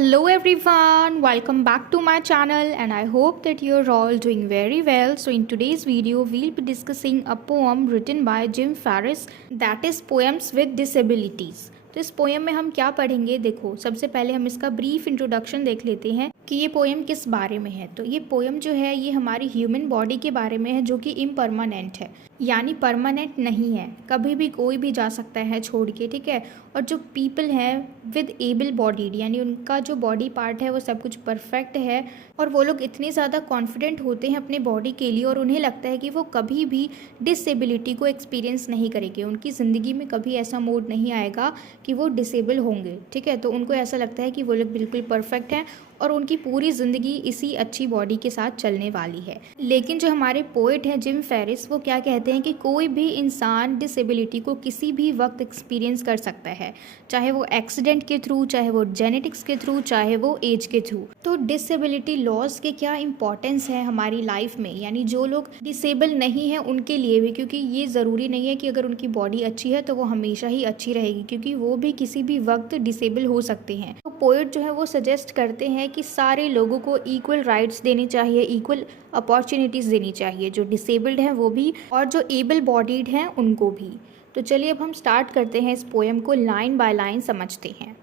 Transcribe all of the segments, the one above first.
Hello everyone, welcome back to my channel and I hope that you're all doing very well. So in today's video, we'll be discussing a poem written by Jim Ferris, that is Poems with Disabilities. तो इस poem में हम क्या पढ़ेंगे, देखो सबसे पहले हम इसका ब्रीफ इंट्रोडक्शन देख लेते हैं कि ये पोएम किस बारे में है। तो ये पोएम जो है ये हमारी ह्यूमन बॉडी के बारे में है, जो कि इम्परमानेंट है, यानी परमानेंट नहीं है, कभी भी कोई भी जा सकता है छोड़ के, ठीक है। और जो पीपल हैं विद एबल बॉडीड, यानी उनका जो बॉडी पार्ट है वो सब कुछ परफेक्ट है और वो लोग इतने ज़्यादा कॉन्फिडेंट होते हैं अपने बॉडी के लिए और उन्हें लगता है कि वो कभी भी डिसेबिलिटी को एक्सपीरियंस नहीं करेंगे, उनकी ज़िंदगी में कभी ऐसा मोड नहीं आएगा कि वो डिसेबल होंगे, ठीक है। तो उनको ऐसा लगता है कि वो लोग बिल्कुल परफेक्ट हैं और उनकी पूरी ज़िंदगी इसी अच्छी बॉडी के साथ चलने वाली है। लेकिन जो हमारे पोइट हैं जिम फेरिस, वो क्या कहते हैं कि कोई भी इंसान डिसेबिलिटी को किसी भी वक्त एक्सपीरियंस कर सकता है, चाहे वो एक्सीडेंट के थ्रू, चाहे वो जेनेटिक्स के थ्रू, चाहे वो एज के थ्रू। तो डिसेबिलिटी लॉज के क्या इंपॉर्टेंस है हमारी लाइफ में, यानी जो लोग डिसेबल नहीं हैं उनके लिए भी, क्योंकि ये ज़रूरी नहीं है कि अगर उनकी बॉडी अच्छी है तो वो हमेशा ही अच्छी रहेगी, क्योंकि वो भी किसी भी वक्त डिसेबल हो सकते हैं। तो पोइट जो है वो सजेस्ट करते हैं कि सारे लोगों को इक्वल राइट्स देनी चाहिए, इक्वल अपॉर्चुनिटीज़ देनी चाहिए, जो डिसेबल्ड हैं वो भी और जो एबल बॉडीड हैं उनको भी। तो चलिए अब हम स्टार्ट करते हैं, इस पोएम को लाइन बाय लाइन समझते हैं।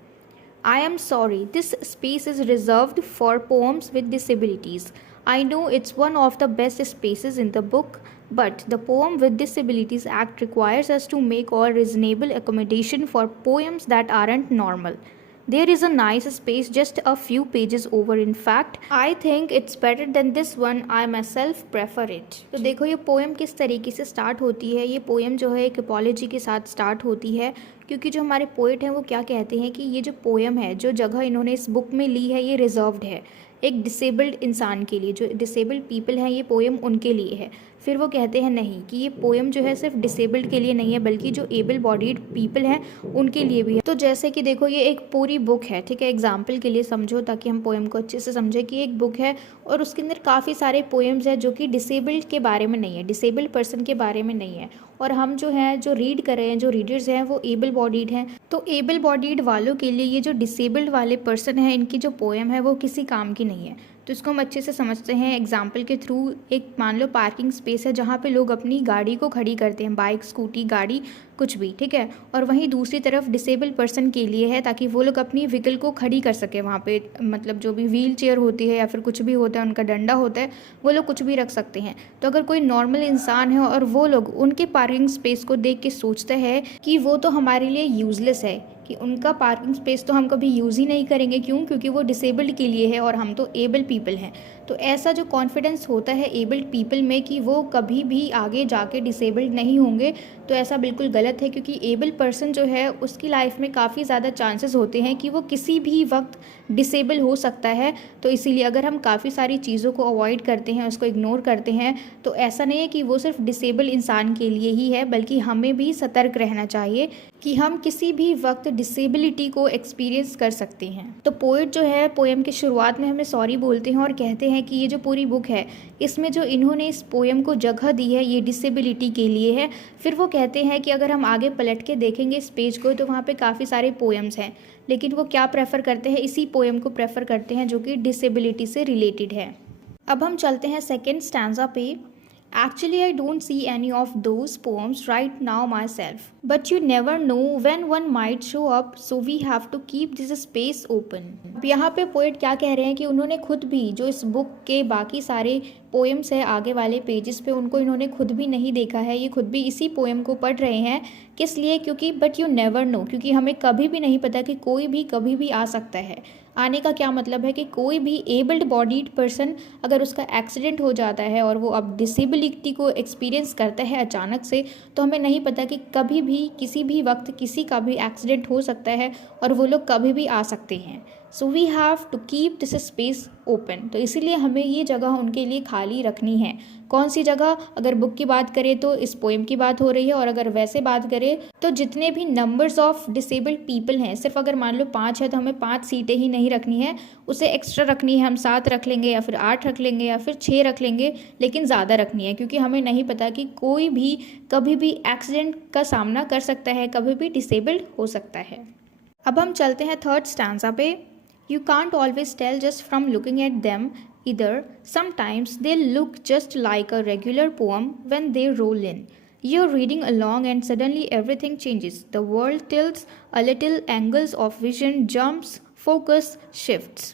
I am sorry, this space is reserved for poems with disabilities. I know it's one of the best spaces in the book, but the Poem with Disabilities Act requires us to make all reasonable accommodation for poems that aren't normal. There is a nice space just a few pages over. In fact, I think it's better than this one. I myself prefer it. तो देखो ये poem किस तरीके से start होती है। ये poem जो है एक अपॉलॉजी के साथ स्टार्ट होती है, क्योंकि जो हमारे पोएट हैं वो क्या कहते हैं कि ये जो पोएम है, जो जगह इन्होंने इस बुक में ली है, ये रिजर्व्ड है एक डिसेबल्ड इंसान के लिए, जो डिसेबल्ड पीपल हैं, ये पोएम उनके लिए है। फिर वो कहते हैं नहीं, कि ये पोएम जो है सिर्फ डिसेबल्ड के लिए नहीं है, बल्कि जो एबल बॉडीड पीपल हैं उनके लिए भी है। तो जैसे कि देखो ये एक पूरी बुक है, ठीक है, एग्जाम्पल के लिए समझो ताकि हम पोएम को अच्छे से समझें कि एक बुक है और उसके अंदर काफ़ी सारे पोएम्स हैं जो कि डिसेबल्ड के बारे में नहीं है, डिसेबल्ड पर्सन के बारे में नहीं है, और हम जो हैं जो रीड कर रहे हैं, जो रीडर्स हैं वो एबल बॉडीड हैं। तो एबल बॉडीड वालों के लिए ये जो डिसेबल्ड वाले पर्सन हैं, इनकी जो पोएम है वो किसी काम की नहीं है। तो इसको हम अच्छे से समझते हैं एग्जाम्पल के थ्रू। एक मान लो पार्किंग स्पेस है जहाँ पे लोग अपनी गाड़ी को खड़ी करते हैं, बाइक, स्कूटी, गाड़ी, कुछ भी, ठीक है। और वहीं दूसरी तरफ डिसेबल पर्सन के लिए है, ताकि वो लोग अपनी व्हीकल को खड़ी कर सके वहाँ पे, मतलब जो भी व्हील चेयर होती है या फिर कुछ भी होता है, उनका डंडा होता है, वो लोग कुछ भी रख सकते हैं। तो अगर कोई नॉर्मल इंसान है और वो लोग उनके पार्किंग स्पेस को देख के सोचता है कि वो तो हमारे लिए यूजलेस है, कि उनका पार्किंग स्पेस तो हम कभी यूज़ ही नहीं करेंगे, क्यों? क्योंकि वो डिसेबल्ड के लिए है और हम तो एबल पीपल हैं। तो ऐसा जो कॉन्फिडेंस होता है एबल्ड पीपल में कि वो कभी भी आगे जाके डिसेबल्ड नहीं होंगे, तो ऐसा बिल्कुल गलत है, क्योंकि एबल पर्सन जो है उसकी लाइफ में काफ़ी ज़्यादा चांसेस होते हैं कि वो किसी भी वक्त डिसेबल हो सकता है। तो इसीलिए अगर हम काफ़ी सारी चीज़ों को अवॉइड करते हैं, उसको इग्नोर करते हैं, तो ऐसा नहीं है कि वो सिर्फ डिसेबल इंसान के लिए ही है, बल्कि हमें भी सतर्क रहना चाहिए कि हम किसी भी वक्त डिसेबिलिटी को एक्सपीरियंस कर सकते हैं। तो पोएट जो है पोएम के शुरुआत में हमें सॉरी बोलते हैं और कहते हैं कि ये जो पूरी बुक है इसमें जो इन्होंने इस पोएम को जगह दी है ये डिसेबिलिटी के लिए है। फिर वो कहते हैं कि अगर हम आगे पलट के देखेंगे इस पेज को तो वहाँ पे काफ़ी सारे पोएम्स हैं, लेकिन वो क्या प्रेफर करते हैं, इसी पोएम को प्रेफर करते हैं जो कि डिसेबिलिटी से रिलेटेड है। अब हम चलते हैं सेकेंड स्टैंजा पे। Actually, I don't see any of those poems right now myself. But you never know when one might show up, so we have to keep this space open. अब यहाँ पे poet क्या कह रहे हैं कि उन्होंने खुद भी जो इस बुक के बाकी सारे पोएम्स है आगे वाले पेजेस पे, उनको इन्होंने खुद भी नहीं देखा है, ये खुद भी इसी पोएम को पढ़ रहे हैं। किस लिए? क्योंकि बट यू नेवर नो, क्योंकि हमें कभी भी नहीं पता कि कोई भी कभी भी आ सकता है। आने का क्या मतलब है कि कोई भी एबल्ड बॉडीड पर्सन अगर उसका एक्सीडेंट हो जाता है और वो अब डिसेबिलिटी को एक्सपीरियंस करता है अचानक से, तो हमें नहीं पता कि कभी भी किसी भी वक्त किसी का भी एक्सीडेंट हो सकता है और वो लोग कभी भी आ सकते हैं। So we have to keep this space open. तो इसीलिए हमें ये जगह उनके लिए खाली रखनी है। कौन सी जगह? अगर बुक की बात करें तो इस पोएम की बात हो रही है, और अगर वैसे बात करें तो जितने भी नंबर्स ऑफ डिसेबल्ड पीपल हैं, सिर्फ अगर मान लो 5 है तो हमें 5 सीटें ही नहीं रखनी है, उसे एक्स्ट्रा रखनी है, हम 7 रख लेंगे या फिर 8 रख लेंगे या फिर 6 रख लेंगे, लेकिन ज़्यादा रखनी है, क्योंकि हमें नहीं पता कि कोई भी कभी भी एक्सीडेंट का सामना कर सकता है, कभी भी डिसेबल्ड हो सकता है। अब हम चलते हैं थर्ड स्टैंजा पे। You can't always tell just from looking at them either. Sometimes they look just like a regular poem when they roll in. You're reading along and suddenly everything changes. The world tilts a little, angles of vision jumps, focus shifts.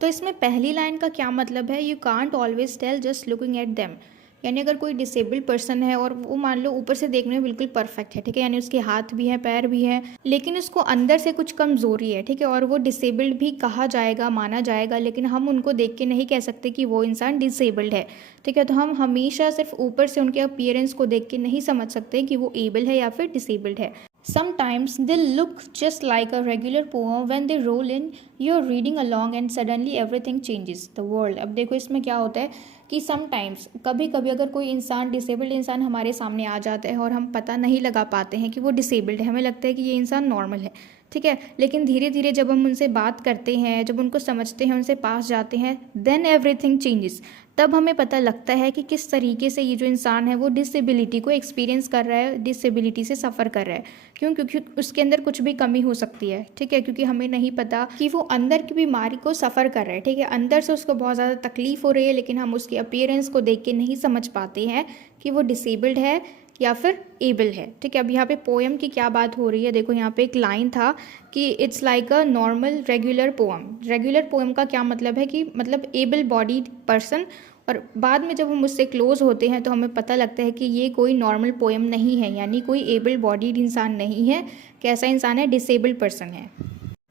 तो इसमें पहली line का क्या मतलब है, you can't always tell just looking at them. यानी अगर कोई डिसेबल्ड पर्सन है और वो मान लो ऊपर से देखने में बिल्कुल परफेक्ट है, ठीक है, यानी उसके हाथ भी हैं पैर भी हैं, लेकिन उसको अंदर से कुछ कमज़ोरी है, ठीक है, और वो डिसेबल्ड भी कहा जाएगा माना जाएगा, लेकिन हम उनको देख के नहीं कह सकते कि वो इंसान डिसेबल्ड है, ठीक है। तो हम हमेशा सिर्फ ऊपर से उनके अपीयरेंस को देख के नहीं समझ सकते कि वो एबल है या फिर डिसेबल्ड है। Sometimes they look just like a regular poem when they roll in, you're reading along and suddenly everything changes the world। अब देखो इसमें क्या होता है कि समटाइम्स कभी कभी अगर कोई इंसान डिसेबल्ड इंसान हमारे सामने आ जाता है और हम पता नहीं लगा पाते हैं कि वो डिसेबल्ड है, हमें लगता है कि ये इंसान नॉर्मल है, ठीक है, लेकिन धीरे धीरे जब हम उनसे बात करते हैं, जब उनको समझते हैं, उनसे पास जाते हैं, देन एवरीथिंग चेंजेस। तब हमें पता लगता है कि किस तरीके से ये जो इंसान है वो डिसेबिलिटी को एक्सपीरियंस कर रहा है, डिसेबिलिटी से सफ़र कर रहा है। क्यों? क्योंकि उसके अंदर कुछ भी कमी हो सकती है, ठीक है, क्योंकि हमें नहीं पता कि वो अंदर की बीमारी को सफ़र कर रहा है, ठीक है, अंदर से उसको बहुत ज़्यादा तकलीफ हो रही है, लेकिन हम उसके अपीयरेंस को देख के नहीं समझ पाते हैं कि वो डिसेबल्ड है या फिर एबल है, ठीक है। अब यहाँ पे पोएम की क्या बात हो रही है, देखो यहाँ पे एक लाइन था कि it's like a normal regular poem. Regular poem का क्या मतलब है कि मतलब एबल बॉडीड पर्सन, और बाद में जब हम उससे क्लोज होते हैं तो हमें पता लगता है कि ये कोई नॉर्मल पोएम नहीं है, यानी कोई एबल बॉडीड इंसान नहीं है। कैसा इंसान है? डिसेबल्ड पर्सन है।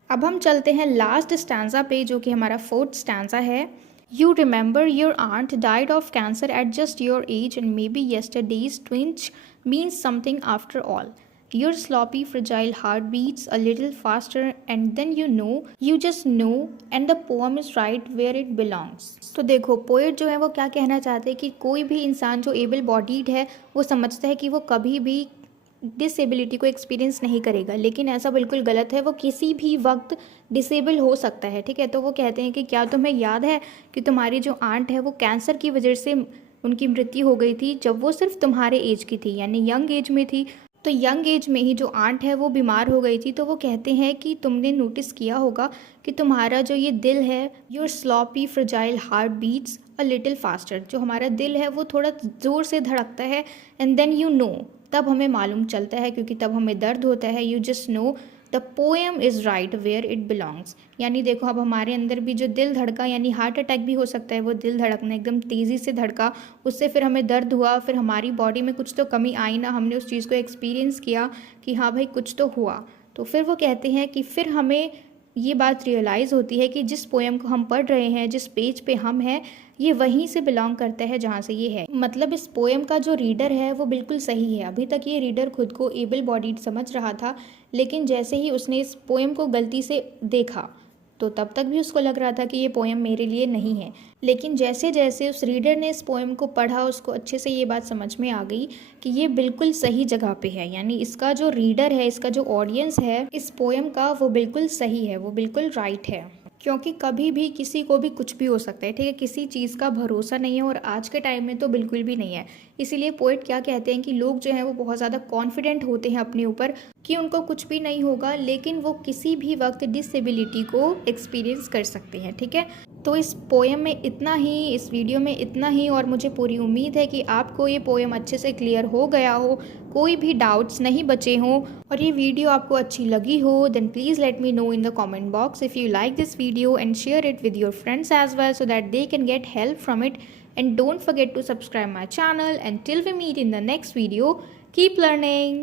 अब हम चलते हैं लास्ट स्टैंजा पे, जो कि हमारा 4th स्टैंजा है। You remember your aunt died of cancer at just your age, and maybe yesterday's twinge means something after all. Your sloppy, fragile heart beats a little faster, and then you just know, and the poem is right where it belongs. तो देखो poet जो है वो क्या कहना चाहते हैं कि कोई भी इंसान जो एबल बॉडीड है वो समझता है कि वो कभी भी डिसेबिलिटी को एक्सपीरियंस नहीं करेगा, लेकिन ऐसा बिल्कुल गलत है, वो किसी भी वक्त डिसेबल हो सकता है, ठीक है। तो वो कहते हैं कि क्या तुम्हें याद है कि तुम्हारी जो आंट है वो कैंसर की वजह से उनकी मृत्यु हो गई थी जब वो सिर्फ तुम्हारे एज की थी, यानी यंग एज में थी। तो यंग एज में ही जो आंट है वो बीमार हो गई थी। तो वो कहते हैं कि तुमने नोटिस किया होगा कि तुम्हारा जो ये दिल है, your sloppy fragile heart beats a little faster, जो हमारा दिल है वो थोड़ा ज़ोर से धड़कता है, एंड देन तब हमें मालूम चलता है, क्योंकि तब हमें दर्द होता है, you just know the poem is right where it belongs. यानी देखो अब हमारे अंदर भी जो दिल धड़का, यानी हार्ट अटैक भी हो सकता है, वो दिल धड़कना एकदम तेज़ी से धड़का, उससे फिर हमें दर्द हुआ, फिर हमारी बॉडी में कुछ तो कमी आई ना, हमने उस चीज़ को एक्सपीरियंस किया कि हाँ भाई कुछ तो हुआ। तो फिर वो कहते हैं कि फिर हमें ये बात रियलाइज़ होती है कि जिस पोएम को हम पढ़ रहे हैं, जिस पेज पे हम हैं, ये वहीं से बिलोंग करता है जहाँ से ये है। मतलब इस पोएम का जो रीडर है वो बिल्कुल सही है। अभी तक ये रीडर खुद को एबल बॉडीड समझ रहा था, लेकिन जैसे ही उसने इस पोएम को गलती से देखा तो तब तक भी उसको लग रहा था कि ये पोएम मेरे लिए नहीं है, लेकिन जैसे जैसे उस रीडर ने इस पोएम को पढ़ा उसको अच्छे से ये बात समझ में आ गई कि ये बिल्कुल सही जगह पे है, यानी इसका जो रीडर है, इसका जो ऑडियंस है इस पोएम का, वो बिल्कुल सही है, वो बिल्कुल राइट है। क्योंकि कभी भी किसी को भी कुछ भी हो सकता है, ठीक है, किसी चीज़ का भरोसा नहीं है, और आज के टाइम में तो बिल्कुल भी नहीं है। इसीलिए पोएट क्या कहते हैं कि लोग जो हैं वो बहुत ज़्यादा कॉन्फिडेंट होते हैं अपने ऊपर कि उनको कुछ भी नहीं होगा, लेकिन वो किसी भी वक्त डिसेबिलिटी को एक्सपीरियंस कर सकते हैं, ठीक है। तो इस पोएम में इतना ही, इस वीडियो में इतना ही, और मुझे पूरी उम्मीद है कि आपको ये पोएम अच्छे से क्लियर हो गया हो, कोई भी डाउट्स नहीं बचे हों, और ये वीडियो आपको अच्छी लगी हो, then please let me know in the comment box if you like this video, and share it with your friends as well so that they can get help from it. And don't forget to subscribe my channel. Until we meet in the next video, keep learning.